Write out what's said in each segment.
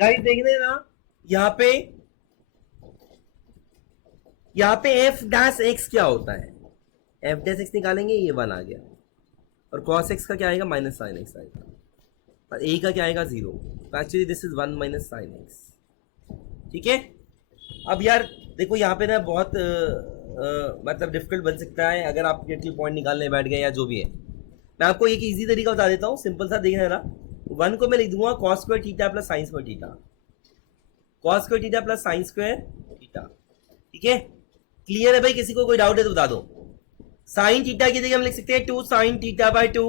Guys देख रहे हैं ना, यहाँ पे एफ डैश एक्स क्या होता है, एफ डैश एक्स निकालेंगे, ये 1 आ गया, और कॉस एक्स का क्या आएगा, माइनस साइन एक्स आएगा, और ए का क्या आएगा 0। तो actually this is 1 minus sine x. ठीक है, अब यार देखो यहाँ पे ना बहुत मतलब डिफिकल्ट बन सकता है अगर आप क्रिटिकल पॉइंट निकालने बैठ गए या जो भी है। मैं आपको एक इजी तरीका बता देता हूँ, सिंपल सा देखना ना। 1 को मैं लिख दूंगा cos square theta plus sine square theta, cos square theta plus sine square theta. ठीक है, क्लियर है भाई? किसी को कोई डाउट है तो बता दो। साइन थीटा की जगह हम लिख सकते हैं 2 sine theta by 2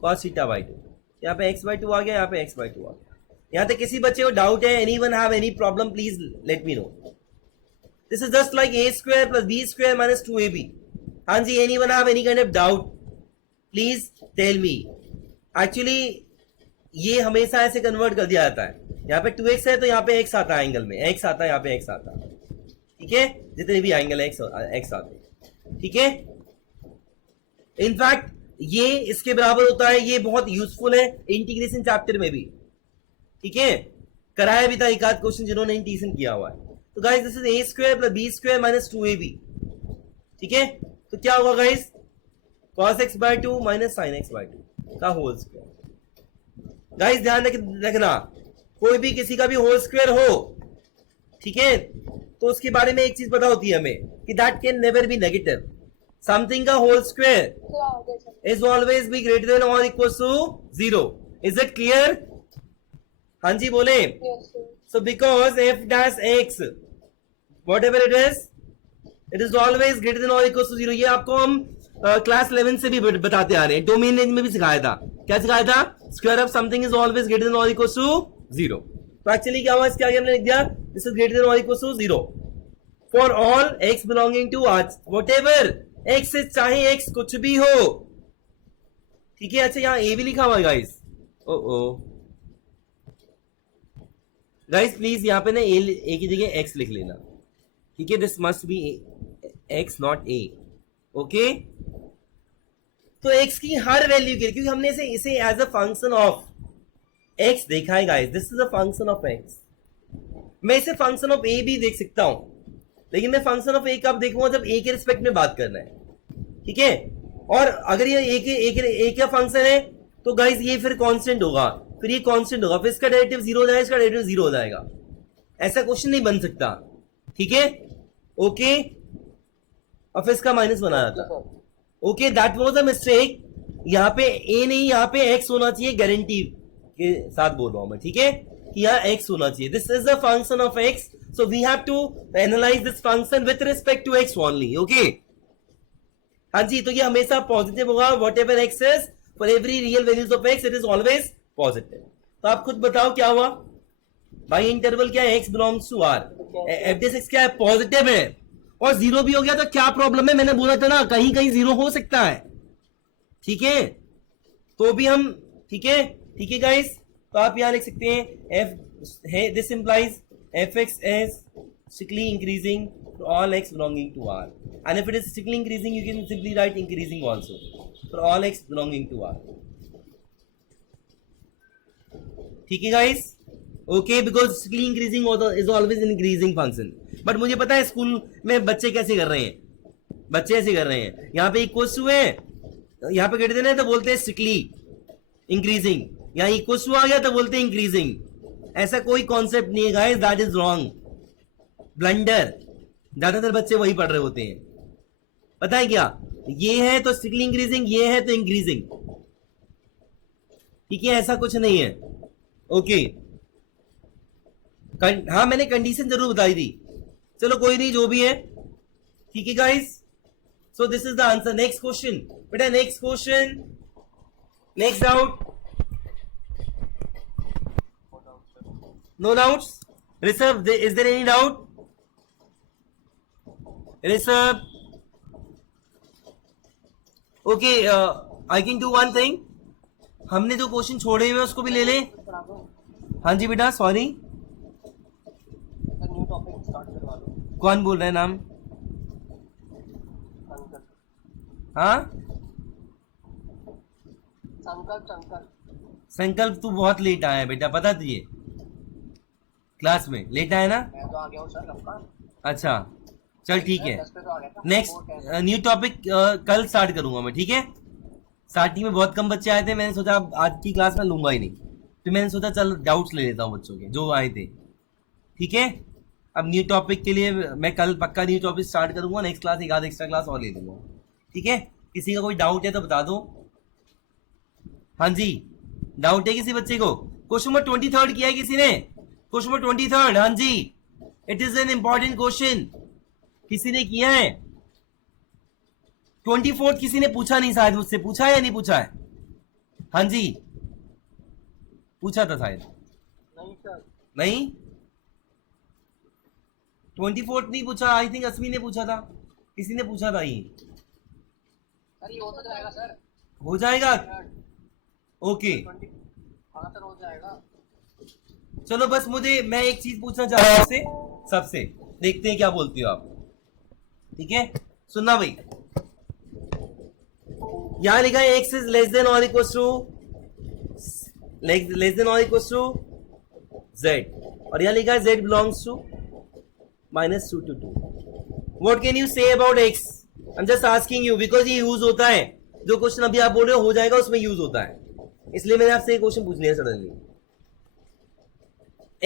cos theta by 2। यहाँ पे x बाई 2 आ गया, यहाँ पे x बाई 2 आ गया। यहाँ तक किसी बच्चे को डाउट है, anyone have any problem, please let me know. This is just like a square plus b square minus 2ab। हाँ जी, anyone have any kind of doubt, please tell me. Actually ये हमेशा ऐसे कन्वर्ट कर दिया जाता है, यहाँ पे 2x है तो यहाँ पे x आता है, एंगल में x आता है, यहाँ पे x आता है। ठीक है, जितने भी एंगल x आते हैं। ठीक है, इनफैक्ट ये इसके बराबर होता है, ये बहुत यूजफुल है इंटीग्रेशन चैप्टर में भी। ठीक है, कराया भी था एक आध क्वेश्चन जिन्होंने इंटीग्रेशन किया हुआ है। तो guys this is a square plus b square minus 2ab। ठीक है, तो क्या होगा guys, cos x by 2 minus sin x by 2 का होल स्क्वायर। गाइस ध्यान रखना, कोई भी किसी का भी होल स्क्वायर हो, ठीक है, तो उसके बारे में एक चीज पता होती है हमें कि that can never be negative. Something का whole square is always be greater than और equal to 0। Is it clear? हाँ जी बोले। So because F dash X whatever it is always greater than और इक्वल टू 0। ये आपको हम class 11 से भी बताते आ रहे हैं, डोमेन रेंज में भी सिखाया था। क्या सिखाया था? Square of something is always greater than और इक्वल टू 0। तो एक्चुअली क्या हुआ, इसके आगे हमने लिख दिया दिस इज ग्रेटर देन और equal to 0 for all x belonging to R, what ever x से, चाहे एक्स कुछ भी हो। ठीक है, अच्छा यहाँ ए भी लिखा हुआ है गाइस। ओ गाइस प्लीज यहाँ पे ना ए की जगह एक्स लिख लेना। ठीक है, this must be x not a. Okay, तो एक्स की हर वैल्यू के लिए, क्योंकि हमने इसे as a function of x देखा है guys, this is a function of x. मैं इसे फंक्शन ऑफ ए भी देख सकता हूं, लेकिन मैं फंक्शन ऑफ ए कब देखूंगा, जब ए के रिस्पेक्ट में बात करना है। ठीक है, और अगर ये ए का फंक्शन है तो गाइस ये फिर कांस्टेंट होगा, फिर ये कांस्टेंट होगा, फिर इसका डेरिवेटिव 0 हो जाएगा, इसका डेरिवेटिव 0 हो जाएगा। ऐसा क्वेश्चन नहीं बन सकता। ठीक है, ओके, और फिर इसका माइनस बनाया था। Okay, that was a mistake. यहाँ पे ए नहीं, यहाँ पे एक्स होना चाहिए, गारंटी के साथ बोल रहा हूं मैं। ठीक है, कि यहाँ एक्स होना चाहिए। This is the function of x, so we have to analyse this function with respect to x only. Okay, हाँ जी, तो ये हमेशा पॉजिटिव होगा, what ever x is, for every real values of x it is always positive. तो आप खुद बताओ क्या हुआ भाई, इंटरवल क्या है, x belongs to R, f d x क्या है, पॉजिटिव है, और 0 भी हो गया तो क्या प्रॉब्लम है? मैंने बोला था ना, कहीं कहीं 0 हो सकता है। ठीक है, तो भी हम, ठीक है गाइस, तो आप यहां लिख सकते हैं एफ है, this implies F x is strictly increasing for all x belonging to R, and if it is strictly increasing you can simply write increasing also for all x belonging to R. ठीक है guys, okay, because strictly increasing is always increasing function. But मुझे पता है school में बच्चे कैसे कर रहे हैं, बच्चे ऐसे कर रहे हैं, यहाँ पे इक्वल्स टू है, यहाँ पे कहते हैं तो बोलते हैं strictly increasing, यहाँ इक्वल्स टू आ गया तो बोलते हैं increasing। ऐसा कोई कॉन्सेप्ट नहीं है guys, that is wrong, blunder. ज्यादातर बच्चे वही पढ़ रहे होते हैं। पता है क्या, ये है तो स्ट्रिक्टली इंक्रीजिंग, ये है तो इंक्रीजिंग। ठीक है, ऐसा कुछ नहीं है। ओके, हाँ मैंने कंडीशन जरूर बताई थी, चलो कोई नहीं, जो भी है। ठीक है guys, so this is the answer. Next question बेटा, next question, next doubt, no doubts? Rishabh, is there any doubt? Rishabh, okay, I can do one thing, हमने जो क्वेश्चन छोड़े हुए उसको भी ले ले। हाँ जी बेटा, सॉरी, कौन बोल रहा है नाम? हाँ, संकल्प, तू बहुत लेट आया बेटा, पता तुझे? क्लास में लेट आया ना? मैं तो आ गया हूँ सर आपका। अच्छा चल ठीक है। 10 पे तो आ गया था। नेक्स्ट न्यू टॉपिक कल स्टार्ट करूंगा मैं, ठीक है? स्टार्टिंग में बहुत कम बच्चे आए थे, मैंने सोचा अब आज की क्लास में लूंगा ही नहीं, फिर मैंने सोचा चल डाउट्स ले लेता हूँ बच्चों के जो आए थे, ठीक है? अब न्यू टॉपिक के लिए मैं कल पक्का न्यू टॉपिक स्टार्ट करूंगा, नेक्स्ट क्लास एक आध एक्स्ट्रा क्लास और ले लूंगा, ठीक है? किसी का कोई डाउट है तो बता दो। हाँ जी, डाउट है किसी बच्चे को? क्वेश्चन नंबर 23 किया है किसी ने? क्वेश्चन नंबर 23, हाँ जी, it is an important question, किसी ने किया है? 24 किसी ने पूछा नहीं शायद मुझसे, पूछा है या नहीं पूछा है? हाँ जी पूछा था शायद। नहीं सर। नहीं 24 नहीं पूछा, आई थिंक अस्मी ने पूछा था, किसी ने पूछा था ये। सर ये हो तो जाएगा सर। हो जाएगा, ओके। हाँ सर हो जाएगा। चलो बस मुझे, मैं एक चीज पूछना चाह रहा हूं आपसे सबसे, देखते हैं क्या बोलती हो आप, ठीक है? सुनना भाई, यहां लिखा है x इज लेस देन और इक्वल टू z, और यहां लिखा है z belongs to -2 to 2। What can you say about x? I am just asking you, because ये यूज होता है, जो क्वेश्चन अभी आप बोल रहे हो जाएगा उसमें यूज होता है, इसलिए मैंने आपसे एक क्वेश्चन पूछ लिया सडनली।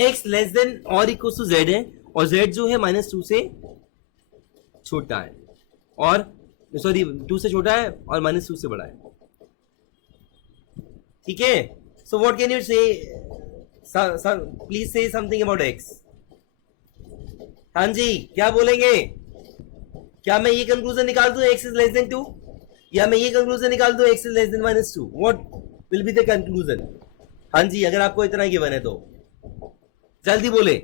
x लेस देन और इक्वल टू z है, और z जो है -2 से छोटा है, और सॉरी 2 से छोटा है और -2 से बड़ा है, ठीक है? सो व्हाट कैन यू से, प्लीज से समथिंग अबाउट x। हाँ जी क्या बोलेंगे? क्या मैं ये कंक्लूजन निकाल दूं x इज लेस देन 2, या मैं ये कंक्लूजन निकाल दूं x is less then -2? What will be the conclusion? हाँ जी अगर आपको इतना गिवन है तो जल्दी बोले,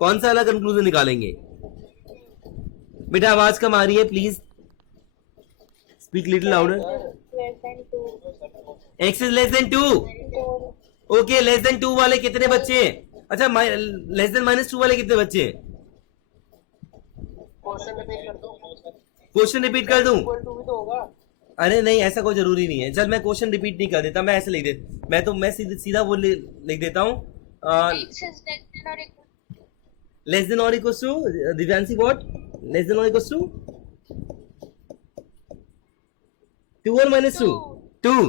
कौन सा अलग कंक्लूजन निकालेंगे? बेटा आवाज कम आ रही है, please speak little louder. x is less then 2, okay. Less than 2 वाले कितने बच्चे हैं? अच्छा लेस देन -2 वाले कितने बच्चे हैं? क्वेश्चन रिपीट कर दूं? अरे नहीं ऐसा कोई जरूरी नहीं है, चल मैं क्वेश्चन रिपीट नहीं कर देता, मैं ऐसे लिख देता, मैं सीधा वो लिख देता हूँ, लेस देन और equal to, Divyanshi what? Less than और इक्वल टू 2 और -2? 2।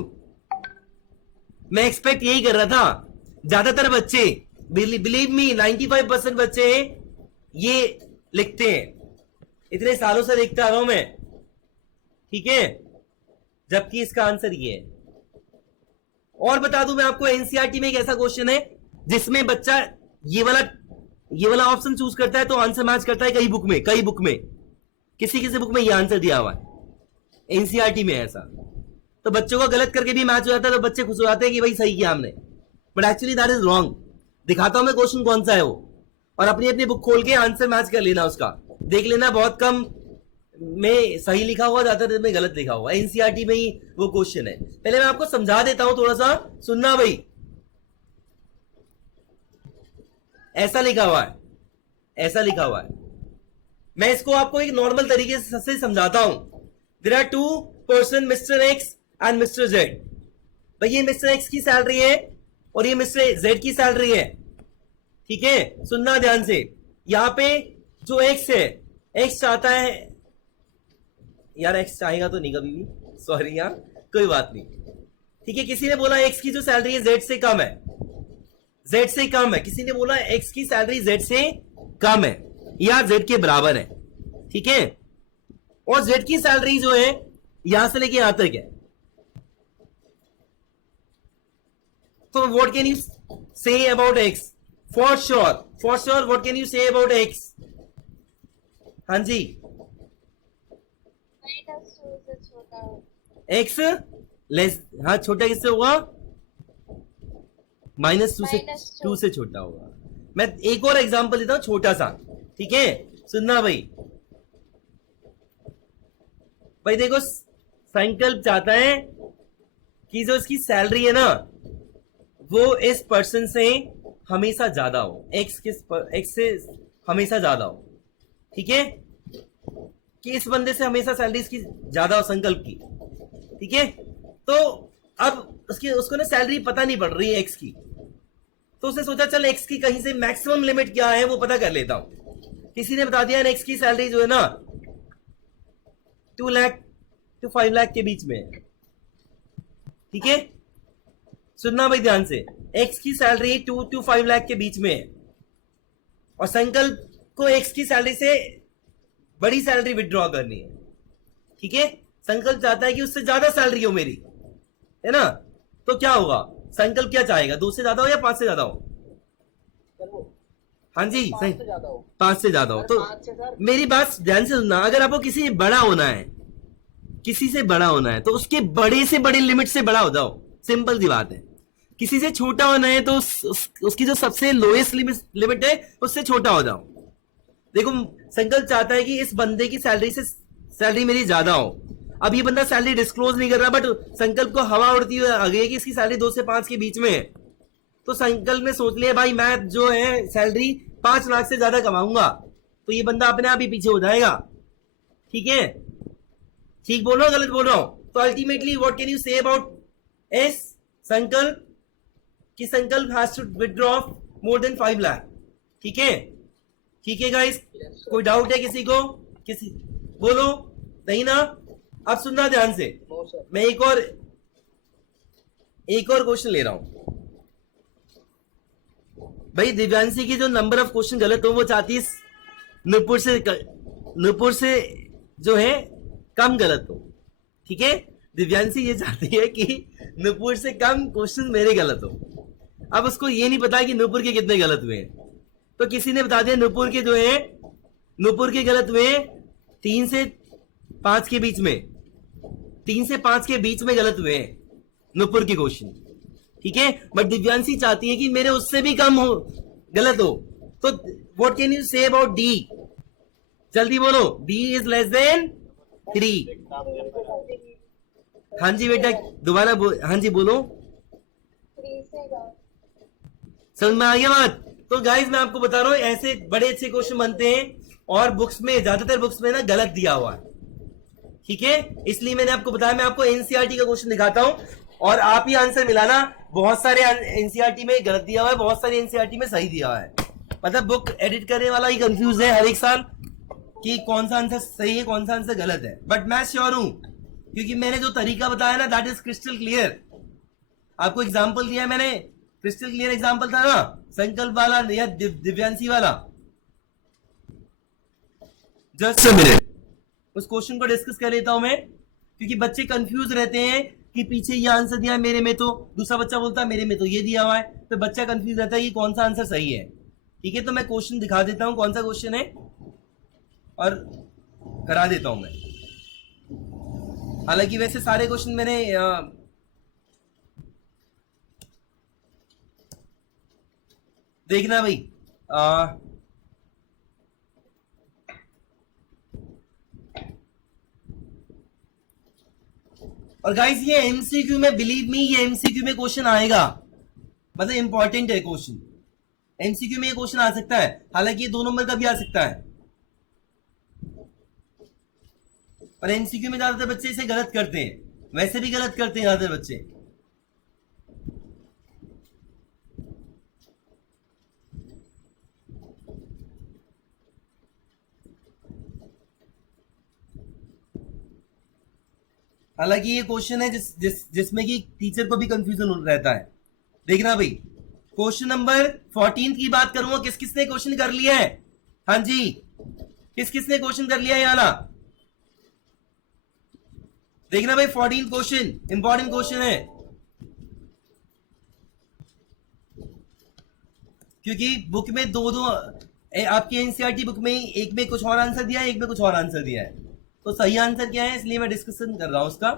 मैं एक्सपेक्ट यही कर रहा था, ज्यादातर बच्चे, बिलीव मी 95% बच्चे ये लिखते हैं, इतने सालों से लिखता रहा हूं मैं, ठीक है? जबकि इसका आंसर ये है। और बता दूं मैं आपको, एनसीईआरटी में एक ऐसा क्वेश्चन है जिसमें बच्चा ये वाला ऑप्शन चूज करता है तो आंसर मैच करता है, कई बुक में किसी बुक में ये आंसर दिया हुआ है, एनसीईआरटी में ऐसा, तो बच्चों को गलत करके भी मैच हो जाता है, तो बच्चे खुश हो जाते हैं कि भाई सही किया हमने, but actually that is wrong. दिखाता हूं मैं क्वेश्चन कौन सा है वो, और अपनी बुक खोल के आंसर मैच कर लेना, उसका देख लेना, बहुत कम में सही लिखा हुआ, ज्यादातर में गलत लिखा हुआ, एनसीईआरटी में ही वो क्वेश्चन है। पहले मैं आपको समझा देता हूं, थोड़ा सा सुनना भाई। ऐसा लिखा हुआ है, मैं इसको आपको एक नॉर्मल तरीके से समझाता हूं। There are 2 person, mister x and mister z. भाई ये मिस्टर एक्स की सैलरी है और ये मिस्टर जेड की सैलरी है, ठीक है? सुनना ध्यान से, यहां पे जो एक्स है, एक्स चाहता है, यार एक्स चाहेगा तो नहीं कभी भी, सॉरी यार, कोई बात नहीं, ठीक है? किसी ने बोला एक्स की जो सैलरी है जेड से कम है, किसी ने बोला एक्स की सैलरी जेड से कम है या जेड के बराबर है, ठीक है? और जेड की सैलरी जो है यहां से लेके यहां तक है, तो what can you say about x? For sure what can you say about x? हाँ जी, एक्स लेस, हाँ छोटा किससे होगा? -2 से छोटा होगा। मैं एक और एग्जांपल देता हूं छोटा सा, ठीक है? सुनना भाई देखो, संकल्प चाहता है कि जो इसकी सैलरी है ना वो इस पर्सन से हमेशा ज्यादा हो, एक्स से हमेशा ज्यादा हो, ठीक है? कि इस बंदे से हमेशा सैलरी इसकी ज्यादा हो, संकल्प की, ठीक है? तो अब उसको ना सैलरी पता नहीं पड़ रही है एक्स की, तो उसने सोचा चल एक्स की कहीं से मैक्सिमम लिमिट क्या है वो पता कर लेता हूं। किसी ने बता दिया एक्स की सैलरी जो है ना 2 लाख to 5 लाख के बीच में है। ठीक है, सुनना भाई ध्यान से, एक्स की सैलरी 2 to 5 लाख के बीच में है और संकल्प को एक्स की सैलरी से बड़ी सैलरी विड्रॉ करनी है। ठीक है, संकल्प चाहता है कि उससे ज्यादा सैलरी हो मेरी, है ना। तो क्या होगा, संकल्प क्या चाहेगा, 2 से ज्यादा हो या 5 से ज्यादा हो? हाँ जी, सही, 5 से ज्यादा हो। तो मेरी बात ध्यान से सुनना, अगर आपको किसी से बड़ा होना है, किसी से बड़ा होना है तो उसके बड़े से बड़ी लिमिट से बड़ा हो जाओ, सिंपल सी बात है। किसी से छोटा होना है तो उसकी जो सबसे लोएस्ट लिमिट है उससे छोटा हो जाओ। देखो संकल्प चाहता है कि इस बंदे की सैलरी मेरी ज्यादा हो। अब ये बंदा सैलरी डिस्क्लोज नहीं कर रहा, बट संकल्प को हवा उड़ती हुई आ गई कि इसकी सैलरी 2 से 5 के बीच में है। तो संकल्प ने सोच लिया भाई मैं जो है सैलरी 5 लाख से ज्यादा कमाऊंगा, तो ये बंदा अपने आप ही पीछे हो जाएगा। ठीक है, ठीक बोल रहा हूं गलत बोल रहा हूं? तो ultimately what can you say about एस संकल्प, कि Sankalp has to withdraw more than 5 lakh. ठीक है, ठीक है गाइस, कोई डाउट है किसी को? किसी बोलो, नहीं ना? अब सुनना ध्यान से, मैं एक और क्वेश्चन ले रहा हूं भाई। दिव्यांशी की जो नंबर ऑफ क्वेश्चन गलत हो वो चाहती है नुपुर से जो है कम गलत हो। ठीक है, दिव्यांशी ये चाहती है कि नुपुर से कम क्वेश्चन मेरे गलत हो। अब उसको ये नहीं पता कि नुपुर के कितने गलत हुए हैं, तो किसी ने बता दिया नुपुर के जो है, नुपुर के गलत हुए 3 से 5 के बीच में, 3 से 5 के बीच में गलत हुए हैं नुपुर के क्वेश्चन। ठीक है, बट दिव्यांशी चाहती है कि मेरे उससे भी कम हो, गलत हो। तो what can you say about D? जल्दी बोलो, डी इज लेस देन 3। हाँ जी बेटा, दोबारा हाँ जी बोलो, समझ में आ गया बात? तो गाइस मैं आपको बता रहा हूं ऐसे बड़े अच्छे क्वेश्चन बनते हैं और बुक्स में, ज्यादातर बुक्स में ना गलत दिया हुआ है। ठीक है, इसलिए मैंने आपको बताया, मैं आपको एनसीईआरटी का क्वेश्चन दिखाता हूं और आप ही आंसर मिलाना। बहुत सारे एनसीईआरटी में गलत दिया हुआ है, बहुत सारे एनसीईआरटी में सही दिया हुआ है। मतलब बुक एडिट करने वाला ही कंफ्यूज है हर एक साल कि कौन सा आंसर सही है, कौन सा आंसर गलत है। बट मैं श्योर हूं क्योंकि मैंने जो तरीका बताया ना, दैट इज क्रिस्टल क्लियर। आपको एग्जाम्पल दिया मैंने, क्रिस्टल क्लियर एग्जाम्पल था ना, संकल्प वाला या दिव्यांशी वाला। जस्ट अ मिनट, उस क्वेश्चन को डिस्कस कर लेता हूं मैं, क्योंकि बच्चे कंफ्यूज रहते हैं कि पीछे ये आंसर दिया है मेरे में, तो दूसरा बच्चा बोलता है मेरे में तो ये दिया हुआ है, तो बच्चा कंफ्यूज रहता है कि कौन सा आंसर सही है। ठीक है, तो मैं क्वेश्चन दिखा देता हूं कौन सा क्वेश्चन है और करा देता हूं मैं। हालांकि वैसे सारे क्वेश्चन मैंने देखना भाई, और गाइस ये एमसीक्यू में, बिलीव मी, ये एमसीक्यू में क्वेश्चन आएगा, मतलब इंपॉर्टेंट है क्वेश्चन। एमसीक्यू में ये क्वेश्चन आ सकता है, हालांकि ये 2 नंबर का भी आ सकता है, पर एमसीक्यू में ज्यादातर बच्चे इसे गलत करते हैं, वैसे भी गलत करते हैं ज्यादातर बच्चे। हालांकि ये क्वेश्चन है जिसमें कि टीचर को भी कंफ्यूजन रहता है। देखना भाई, क्वेश्चन नंबर 14 की बात करूंगा, किस किसने क्वेश्चन कर लिया है? हाँ जी, किस किसने क्वेश्चन कर लिया है याला? देखना भाई, 14 क्वेश्चन इंपॉर्टेंट क्वेश्चन है, क्योंकि बुक में दो आपकी एनसीईआरटी बुक में एक में कुछ और आंसर दिया है, एक में कुछ और आंसर दिया है, तो सही आंसर क्या है, इसलिए मैं डिस्कशन कर रहा हूं उसका।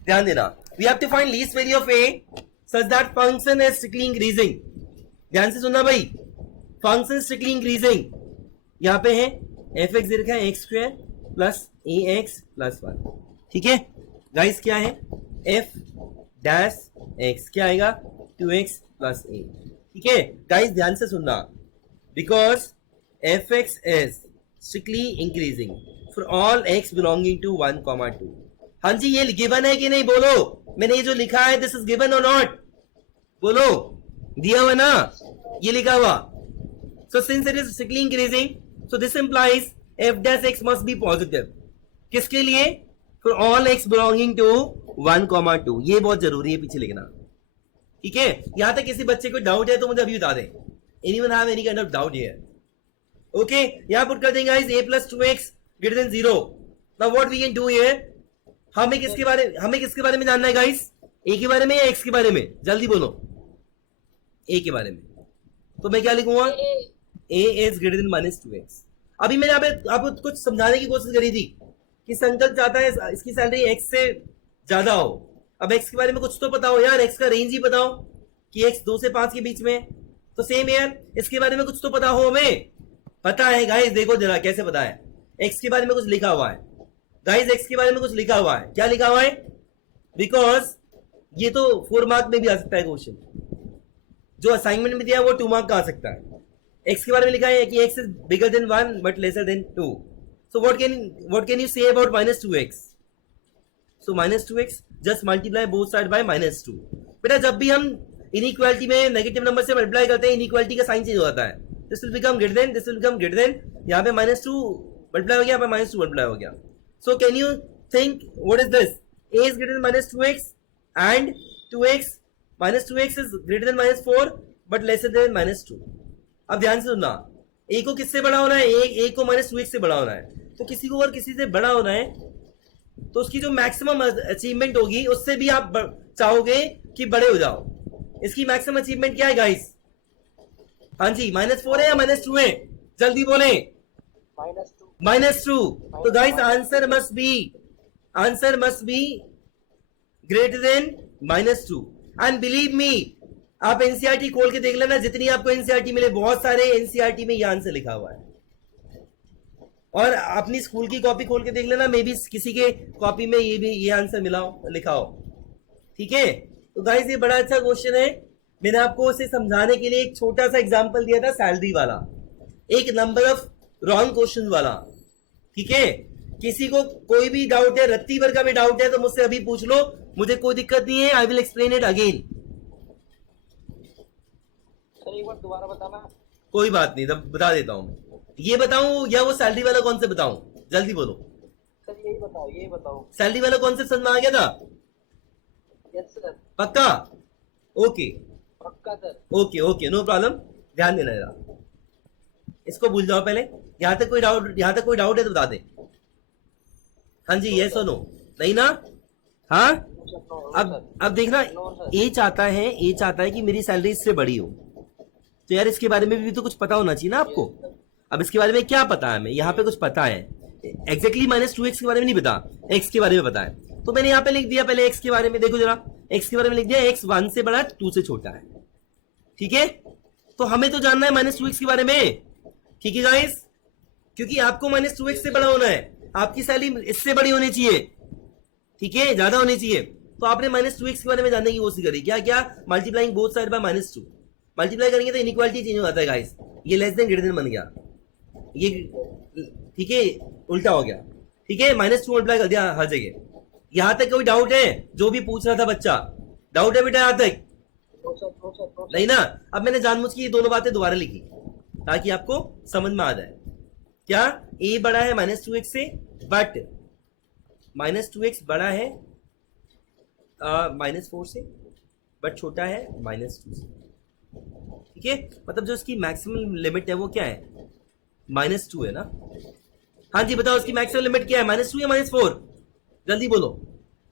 ध्यान देना, we have to find least value of a such that function is strictly increasing. ध्यान से सुनना भाई, फंक्शन स्ट्रिक्टली इंक्रीजिंग यहां पे है, एफ एक्स लिखा है एक्स स्क्वायर प्लस ए एक्स प्लस 1। ठीक है गाइस, क्या है एफ डैश एक्स, क्या आएगा 2x प्लस ए। ठीक है गाइस, ध्यान से सुनना, because f x is strictly increasing for all x belonging to 1, 2। हाँ जी, ये गिवन है कि नहीं? बोलो, मैंने ये जो लिखा है दिस इज गिवन और नॉट? बोलो, दिया हुआ ना, ये लिखा हुआ. So since it is strictly increasing, so this implies f dash x must be positive. किसके लिए? For all x belonging to 1,2. ये बहुत जरूरी है पीछे लिखना. ठीक है, यहां तक किसी बच्चे को डाउट है तो मुझे अभी बता दें. Anyone have any kind of doubt here? Okay, यहां पुट कर देंगे guys a plus 2x greater than 0. Now what we can do here? हमें किसके बारे में जानना है guys? a के बारे में या x के बारे में? जल्दी बोलो. a के बारे में. तो मैं क्या लिखूंगा? a is greater than minus 2x. अभी मैंने यहाँ पे आपको कुछ समझाने की कोशिश करी थी कि संकल्प चाहता है इसकी सैलरी x से ज्यादा हो. अब x के बारे में कुछ तो पता हो यार, x का रेंज ही बताओ कि x 2 से 5 के बीच में. तो सेम यार इसके बारे में कुछ तो पता हो. हमें पता है गाइस, देखो जरा कैसे पता है. x के बारे में कुछ लिखा हुआ है गाइस, x के बारे में कुछ लिखा हुआ है. क्या लिखा हुआ है? बिकॉज ये तो 4 मार्क में भी आ सकता है क्वेश्चन. जो असाइनमेंट में दिया वो 2 मार्क का आ सकता है. x के बारे में लिखा है कि x is bigger than 1 but lesser than 2. So what can you say about minus 2x? So minus 2x just multiply both sides by minus 2. बेटा जब भी हम इनइक्वालिटी में नेगेटिव नंबर से मल्टीप्लाई करते हैं इनइक्वालिटी का साइन चेंज हो जाता है. This will become greater than, this will become greater than. यहाँ पे minus 2 मल्टीप्लाई हो गया, यहाँ पे minus 2 मल्टीप्लाई हो गया. So can you think what is this? a is greater than minus 2x and 2x minus 2x is greater than minus 4 but lesser than minus 2. अब ध्यान से सुनना, a को किससे बड़ा होना है? a को माइनस 2x से बड़ा होना है. तो किसी को अगर किसी से बड़ा होना है तो उसकी जो मैक्सिमम अचीवमेंट होगी उससे भी आप चाहोगे कि बड़े हो जाओ. इसकी मैक्सिमम अचीवमेंट क्या है गाइस? हाँ जी, -4 है या -2 है? जल्दी बोले. -2. तो guys answer must be greater then -2. And believe me, आप एनसीईआरटी खोल के देख लेना, जितनी आपको एनसीईआरटी मिले, बहुत सारे एनसीईआरटी में ये आंसर लिखा हुआ है. और अपनी स्कूल की कॉपी खोल के देख लेना, मे बी किसी के कॉपी में ये आंसर लिखा हो. ठीक है, तो गाइस ये बड़ा अच्छा क्वेश्चन है. मैंने आपको इसे समझाने के लिए एक छोटा सा एग्जांपल दिया था सैलरी वाला, एक नंबर ऑफ रॉन्ग क्वेश्चन वाला. ठीक है, किसी को कोई भी डाउट है, रत्ती भर का भी डाउट है तो मुझसे अभी पूछ लो, मुझे कोई दिक्कत नहीं है. I will explain it again. एक बार दोबारा बताना. कोई बात नहीं, तब बता देता हूं. ये बताऊं या वो सैलरी वाला कॉन्सेप्ट बताऊं? जल्दी बोलो सर. यही बताओ. सैलरी वाला कॉन्सेप्ट समझ में आ गया था? Yes sir. पक्का? ओके पक्का सर. Okay no problem. ध्यान देना जरा, इसको भूल जाओ पहले. यहां तक कोई डाउट है तो बता दे. हाँ जी, यस और नो? नहीं ना? हाँ, अब देखना, ए चाहता है कि मेरी सैलरी इससे बड़ी हो. तो यार इसके बारे में भी तो कुछ पता होना चाहिए ना आपको. अब इसके बारे में क्या पता है? हमें यहाँ पे कुछ पता है. एग्जैक्टली -2x के बारे में नहीं पता, x के बारे में पता है. तो मैंने यहाँ पे लिख दिया पहले x के बारे में. देखो जरा, x के बारे में लिख दिया, x 1 से बड़ा 2 से छोटा है. ठीक है, तो हमें तो जानना है -2x के बारे में. ठीक है गाइस, क्योंकि आपको -2x से बड़ा होना है, आपकी सैलरी इससे बड़ी होनी चाहिए. ठीक है, ज्यादा होनी चाहिए. तो आपने -2x के बारे में जानने की कोशिश करी. क्या multiplying both side by -2. Multiply करेंगे तो इनइक्वालिटी चेंज हो जाता है गाइस. ये लेस देन ग्रेटर देन बन गया, ये ठीक है उल्टा हो गया. ठीक है, -2 मल्टीप्लाई कर दिया हर जगह. यहां तक कोई डाउट है? जो भी पूछ रहा था बच्चा, डाउट है बेटा यहां तक? नहीं ना? अब मैंने जानबूझ के ये दोनों बातें दोबारा लिखी ताकि आपको समझ में आ जाए. क्या a बड़ा है -2x से, बट -2x बड़ा है -4 से, बट छोटा है -2 से. ठीक है, मतलब जो इसकी मैक्सिमम लिमिट है वो क्या है? -2 है ना? हाँ जी बताओ, इसकी मैक्सिमम लिमिट क्या है? -2 या -4? जल्दी बोलो.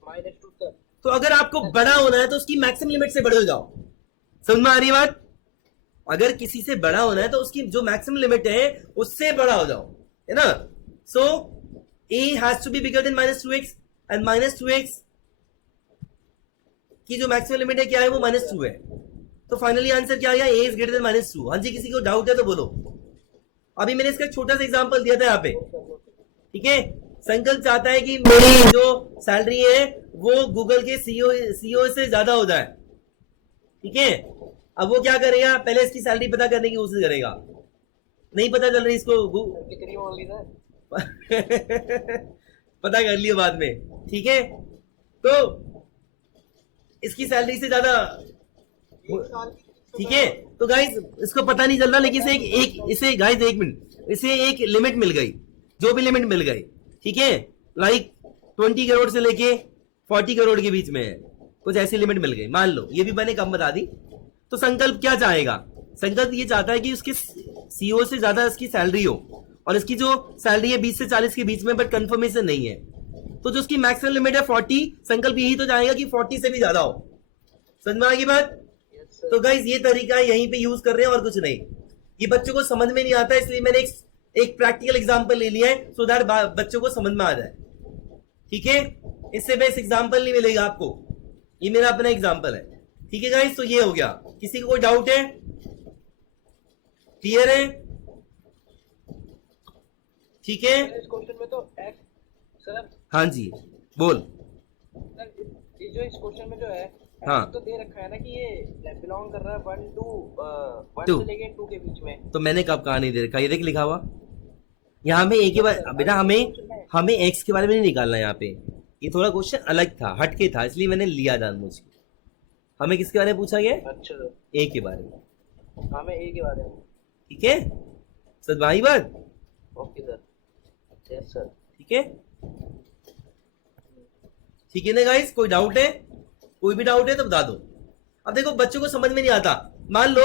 -2 सर. तो अगर आपको बड़ा होना है तो उसकी मैक्सिमम लिमिट से बड़े हो जाओ. समझ में आ रही है बात? अगर किसी से बड़ा होना है तो उसकी जो मैक्सिमम लिमिट है उससे बड़ा हो जाओ, है ना? So a has to be bigger than -2x and -2x की जो मैक्सिमम लिमिट है क्या है? वो -2 है. तो फाइनली आंसर क्या आ गया? a is greater then -2. हाँ जी, किसी को डाउट है तो बोलो. अभी मैंने इसका छोटा सा एग्जांपल दिया था यहाँ पे. ठीक है, संकल्प चाहता है कि मेरी जो सैलरी है वो गूगल के सीईओ से ज्यादा हो जाए. ठीक है, अब वो क्या करेगा? पहले इसकी सैलरी पता करने की कोशिश करेगा. नहीं पता चल रही इसको पता कर लियो बाद में. ठीक है, तो इसकी सैलरी से ज्यादा ठीक है। तो गाइस इसको पता नहीं चल रहा, लेकिन इसे गाइस एक मिनट, इसे एक लिमिट मिल गई, जो भी लिमिट मिल गई, ठीक है, लाइक 20 करोड़ से लेके 40 करोड़ के बीच में है, कुछ ऐसी लिमिट मिल गई, मान लो ये भी मैंने कम बता दी। तो संकल्प क्या चाहेगा? संकल्प ये चाहता है कि उसके सीईओ से ज्यादा इसकी सैलरी हो, और इसकी जो सैलरी है 20 से 40 के बीच में, बट कंफर्मेशन नहीं है। तो जो उसकी मैक्सिमम लिमिट है 40, संकल्प यही तो चाहेगा कि 40 से भी ज्यादा हो। समझ में आ गई बात? Yes sir. तो गाइज ये तरीका यहीं पे यूज कर रहे हैं और कुछ नहीं। ये बच्चों को समझ में नहीं आता, इसलिए मैंने एक प्रैक्टिकल एग्जांपल ले लिया है, सो दैट बच्चों को समझ में आ जाए, ठीक है। इससे बेस्ट एग्जांपल नहीं मिलेगा आपको, ये मेरा अपना एग्जांपल है, ठीक है गाइज। तो ये हो गया। किसी को कोई डाउट है? क्लियर है? ठीक है। इस क्वेश्चन में तो एक्स सर, हाँ जी बोल। सर ये जो इस क्वेश्चन में जो है, हाँ। तो दे रखा है ना कि ये बिलोंग कर रहा है 1 Two। से लेके 2 के बीच में। तो मैंने कब कहा नहीं दे रखा? ये देख लिखा हुआ यहाँ पे एक के बारे, बेटा हमें एक्स के बारे में नहीं निकालना यहाँ पे, ये थोड़ा क्वेश्चन अलग था, हटके था, इसलिए मैंने लिया जानबूझ के। हमें किसके बारे में पूछा गया? अच्छा सर। ए के बारे में, हाँ, मैं ए के बारे में। ठीक है। सच भाई बात, ओके सर। Yes sir. ठीक है, ठीक है ना गाइस? कोई डाउट है? कोई भी डाउट है तो बता दो। अब देखो बच्चों को समझ में नहीं आता, मान लो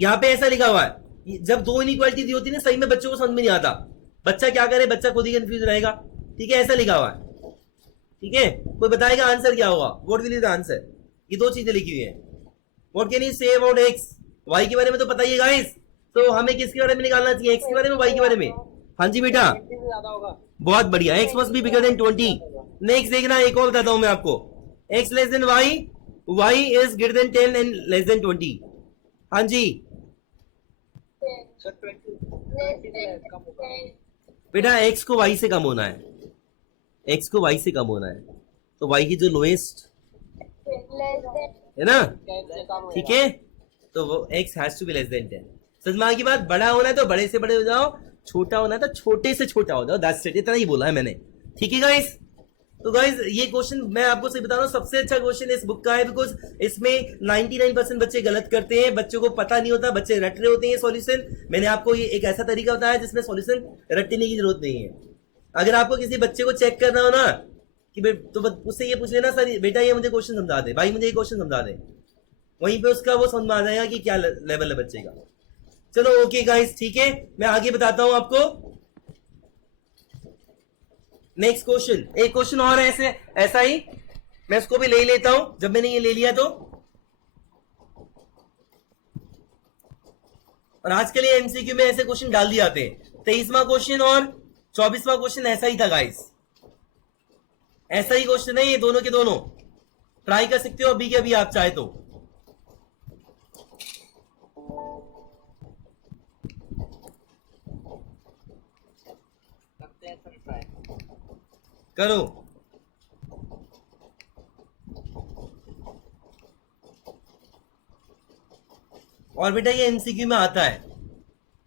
यहाँ पे ऐसा लिखा हुआ है, जब दो इनइक्वालिटी दी होती है ना, सही में बच्चों को समझ में नहीं आता, बच्चा क्या करे, बच्चा खुद ही कंफ्यूज रहेगा, ठीक है। ऐसा लिखा हुआ है, ठीक है। कोई बताएगा आंसर क्या होगा? What will be the answer? ये दो चीजें लिखी हुई है। What can you say about x? Y के बारे में तो पता ही है गाइस, तो हमें किसके बारे में निकालना चाहिए? एक्स के बारे में, वाई के बारे में? हाँ जी बेटा, 20 से ज्यादा होगा। बहुत बढ़िया। X must be bigger than 20। Next देखना, एक और बताता हूं मैं आपको, x less than y, y is greater than 10 and less than 20। हाँ जी सर 20 से कम होगा। बेटा, एक्स को वाई से कम होना है, एक्स को वाई से कम होना है, तो वाई की जो लोएस्ट है ना, 10 से कम ठीक है, तो वो x has to be less than 10। समझ में आ गई बात? बड़ा होना है तो बड़े से बड़े हो जाओ, छोटा होना है तो छोटे से छोटा हो जाओ, दैट्स इट, इतना ही बोला है मैंने, ठीक है गाइस। तो गाइस ये क्वेश्चन मैं आपको सही बता रहा हूँ, सबसे अच्छा क्वेश्चन इस बुक का है, बिकॉज इसमें 99% बच्चे गलत करते हैं, बच्चों को पता नहीं होता, बच्चे रट रहे होते हैं सॉल्यूशन। मैंने आपको ये एक ऐसा तरीका बताया जिसमें सॉल्यूशन रटने की जरूरत नहीं है। अगर आपको किसी बच्चे को चेक करना हो ना कि तो उससे ये पूछ लेना, सर बेटा ये मुझे क्वेश्चन समझा दे, भाई मुझे ये क्वेश्चन समझा दे, वहीं पे उसका वो समझ में आ जाएगा कि क्या लेवल है बच्चे का। चलो ओके गाइस, ठीक है, मैं आगे बताता हूं आपको। नेक्स्ट क्वेश्चन, एक क्वेश्चन और है ऐसा ही, मैं इसको भी ले लेता हूं, जब मैंने ये ले लिया तो। और आज के लिए एमसीक्यू में ऐसे क्वेश्चन डाल दिए जाते हैं। 23वां क्वेश्चन और 24वां क्वेश्चन ऐसा ही था गाइस, ऐसा ही क्वेश्चन है ये, दोनों के दोनों ट्राई कर सकते हो अभी के अभी आप चाहे तो। करते हैं सर ट्राई। करो। और बेटा ये एमसीक्यू में आता है,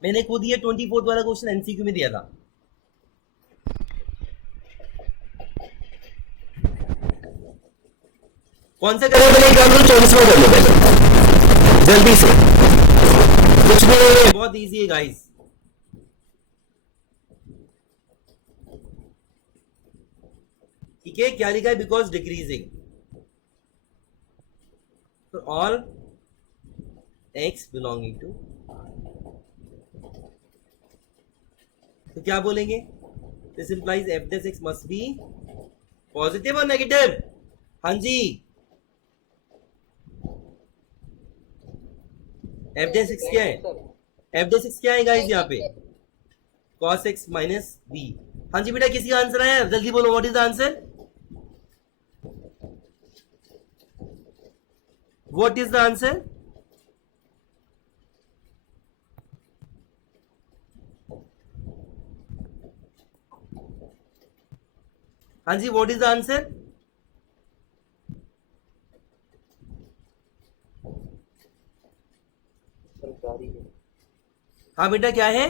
मैंने खुद ये 24 वाला क्वेश्चन एमसीक्यू में दिया था। कौन सा कलर का एग्जाम लो? 24वां कर लो पहले जल्दी से, कुछ भी नहीं है, बहुत इजी है गाइस। ठीक है, क्या लिखा है? बिकॉज डिक्रीजिंग, तो ऑल एक्स बिलोंगिंग टू, तो क्या बोलेंगे? This implies f dash x must be positive और नेगेटिव। हाँ जी, एफ डेस एक्स क्या है? एफ डेस एक्स क्या है गाइस यहाँ पे? cos x minus b. हाँ जी बेटा, किसी का आंसर आया? जल्दी बोलो, what is the answer? What is the answer? हाँ जी, व्हाट इज द आंसर? हाँ बेटा क्या है?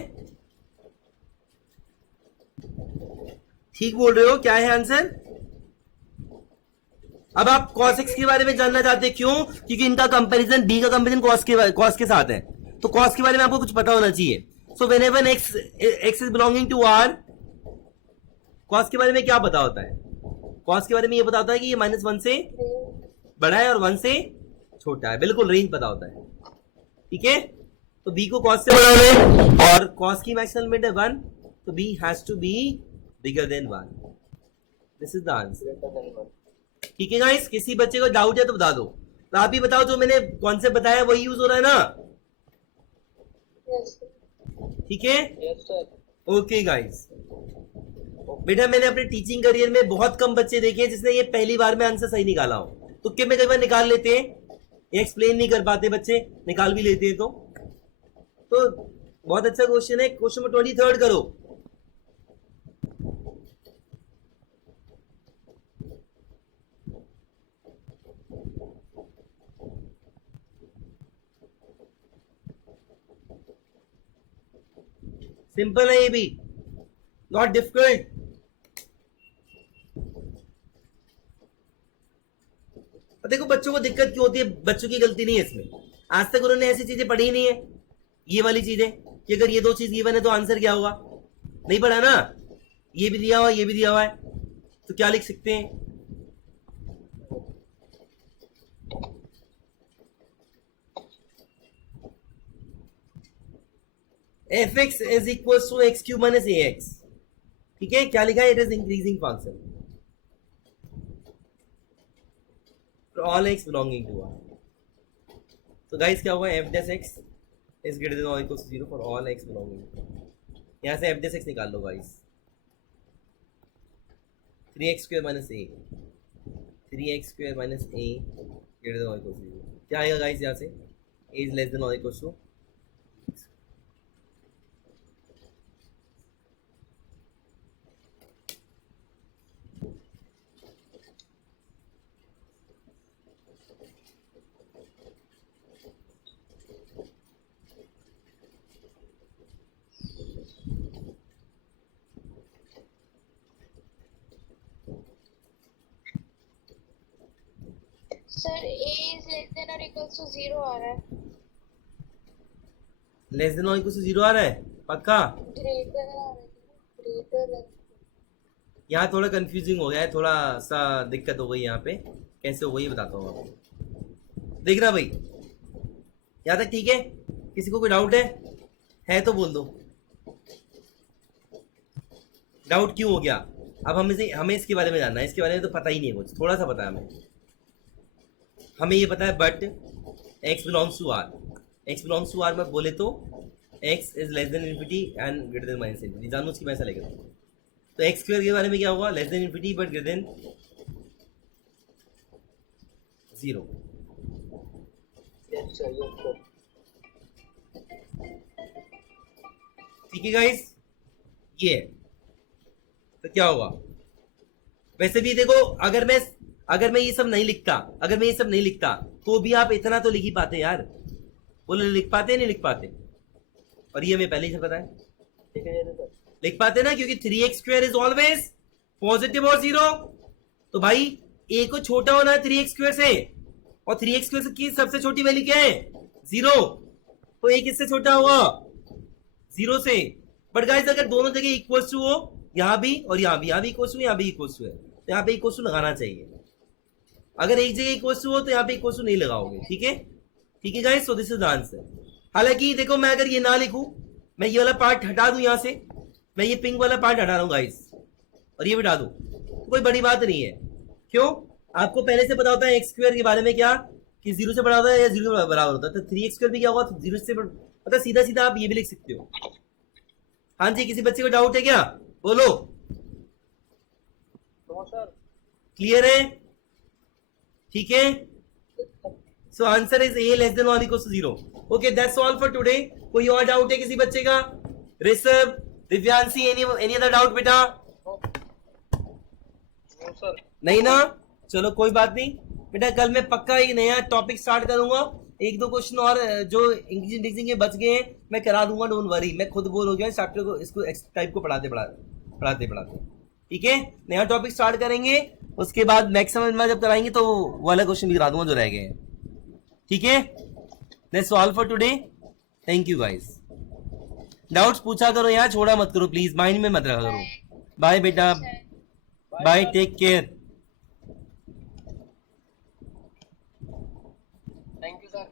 ठीक बोल रहे हो, क्या है आंसर? अब आप cos x के बारे में जानना चाहते हैं, क्यों? क्योंकि इनका कंपैरिजन, b का कंपैरिजन cos के साथ है, तो cos के बारे में आपको कुछ पता होना चाहिए. सो whenever x is belonging to r, cos के बारे में क्या पता होता है? cos के बारे में ये पता होता है कि ये -1 से बड़ा है और 1 से छोटा है, बिल्कुल रेंज पता होता है. ठीक है, तो b को cos से बड़ा है और cos की मैक्सिमम लिमिट है 1, तो b has to be bigger than 1. This is the answer. ठीक है गाइस, किसी बच्चे को डाउट है तो बता दो. तो आप ही बताओ, जो मैंने कॉन्सेप्ट बताया वही यूज हो रहा है ना? ठीक है, यस सर. Okay guys. बेटा मैंने अपने टीचिंग करियर में बहुत कम बच्चे देखे हैं जिसने ये पहली बार में आंसर सही निकाला हो. तुक्के में कई बार निकाल लेते हैं, ये एक्सप्लेन नहीं कर पाते बच्चे, निकाल भी लेते हैं. तो बहुत अच्छा क्वेश्चन है. क्वेश्चन नंबर 23 करो. सिंपल है ये भी, नॉट डिफिकल्ट. देखो बच्चों को दिक्कत क्यों होती है, बच्चों की गलती नहीं है इसमें. आज तक उन्होंने ऐसी चीजें पढ़ी ही नहीं है, ये वाली चीजें, कि अगर ये दो चीज गिवन है तो आंसर क्या होगा. नहीं पढ़ा ना, ये भी दिया हुआ ये भी दिया हुआ है, तो क्या लिख सकते हैं? fx is equals to x cube minus ax. ठीक है, क्या लिखा है? It is increasing function for all x belonging to r. तो गाइस क्या होगा? f dash x is greater than or equals to 0 for all x belonging to r. यहाँ से f dash x निकाल लो guys. 3x square minus a, 3x square minus a greater than or equals to 0. क्या आएगा guys यहाँ से? a is less than or equals to. Sir a is less than or equals to 0 आ रहा है. Less than और equal to 0 आ रहा है पक्का? ग्रेटर आ रहा है. ग्रेटर. यहाँ थोड़ा कंफ्यूजिंग हो गया है, थोड़ा सा दिक्कत हो गई यहाँ पे. कैसे हो गई ये बताता हूँ आपको. देखना भाई, यहाँ तक ठीक है? किसी को कोई डाउट है तो बोल दो. डाउट क्यों हो गया? अब हमें इसके बारे में जानना है. इसके बारे में तो पता ही नहीं है कुछ, थोड़ा सा पता है हमें ये पता है, but x belongs to r. x belongs to r में बोले तो x is less than infinity and greater than minus infinity. जानो उसकी पैसा लेकर. तो x स्क्वायर के बारे में क्या होगा? Less than infinity but greater than 0. Yes sir. Yes sir. ठीक है गाइस, ये है. तो क्या होगा? वैसे भी देखो, अगर मैं ये सब नहीं लिखता तो भी आप इतना तो लिख ही पाते यार. बोलो लिख पाते नहीं लिख पाते? और ये हमें पहले ही से पता है. ठीक है सर. लिख पाते ना, क्योंकि 3x square is always positive और 0. तो भाई a को छोटा होना है 3x स्क्वायर से, और 3x स्क्वायर की सबसे छोटी वैल्यू क्या है? 0. तो a किससे छोटा होगा? 0 से. बट गाइस अगर दोनों जगह इक्वल टू हो, यहाँ भी और यहाँ भी इक्वल टू, यहाँ भी इक्वल टू है, तो यहाँ पे इक्वल टू लगाना चाहिए. अगर एक जगह इक्वल टू हो तो यहाँ पे इक्वल टू नहीं लगाओगे. ठीक है guys, so this is the answer. हालांकि देखो, मैं अगर ये ना लिखूं, मैं ये वाला पार्ट हटा दूं यहाँ से, मैं ये पिंक वाला पार्ट हटा रहा हूँ गाइस, और ये हटा दूं, तो कोई बड़ी बात नहीं है. क्यों? आपको पहले से पता होता है एक्स स्क्वायर के बारे में, क्या कि 0 से बड़ा होता है या 0 के बराबर होता है. तो 3x स्क्वायर भी क्या होगा? 0 से मतलब सीधा आप ये भी लिख सकते हो. हाँ जी, किसी बच्चे को डाउट है क्या? बोलो. No sir. क्लियर है? ठीक है, so answer is a less than और equal to 0. Okay, that's all for today. कोई और डाउट है किसी बच्चे का? Rishabh, Divyanshi, any other doubt बेटा? No sir. नहीं ना, चलो कोई बात नहीं बेटा. कल मैं पक्का एक नया टॉपिक स्टार्ट करूंगा. 1-2 क्वेश्चन और जो इंग्लिश के बच गए हैं मैं करा दूंगा, डोंट वरी. मैं खुद बोर हो गया चैप्टर को, इसको टाइप को पढ़ाते. ठीक है, नया टॉपिक स्टार्ट करेंगे, उसके बाद मैक्सिमम में जब कराएंगे तो वो वाला क्वेश्चन भी करा दूंगा जो रह गए हैं। ठीक है, that's all for today, thank you guys. Doubts पूछा करो यार, छोड़ा मत करो प्लीज, माइंड में मत रखा करो। बाय बेटा, bye, take care. Thank you sir.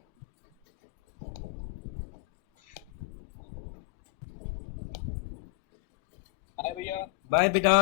Bye भैया। बाय बेटा।